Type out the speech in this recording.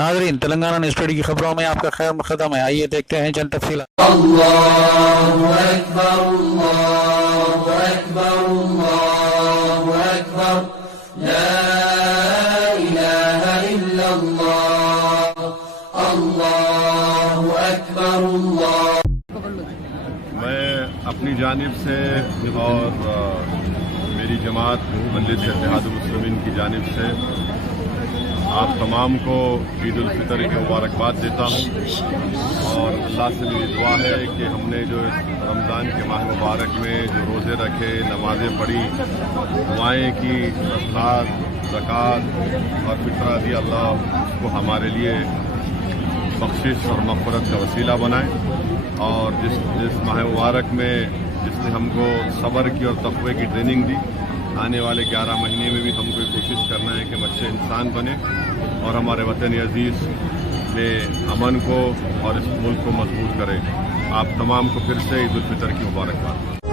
ناظرین، Telangana news today کی خبروں میں آپ کا خیر مقدم ہے، آئیے دیکھتے ہیں چند تفصیلات۔ اللہ اکبر اللہ اکبر اللہ اکبر لا الہ الا اللہ اللہ اکبر اللہ۔ میں اپنی جانب سے اور میری جماعت مجلس اتحاد المسلمین کی جانب سے آپ تمام کو عید الفطر کی مبارکباد دیتا ہوں، اور اللہ سے میری دعا ہے کہ ہم نے جو رمضان کے ماہ مبارک میں جو روزے رکھے، نمازیں پڑھی، دعائیں کی، صدقات، زکوٰۃ اور فطرہ دیا، اللہ اس کو ہمارے لیے بخشش اور مغفرت کا وسیلہ بنائے، اور جس ماہ مبارک میں جس نے ہم کو صبر کی اور تقوی کی ٹریننگ دی، آنے والے 11 مہینے میں بھی ہم کو کوشش کرنا ہے کہ ہم اچھے انسان بنیں اور ہمارے وطن عزیز میں امن کو اور اس ملک کو مضبوط کریں۔ آپ تمام کو پھر سے عید الفطر کی مبارکباد۔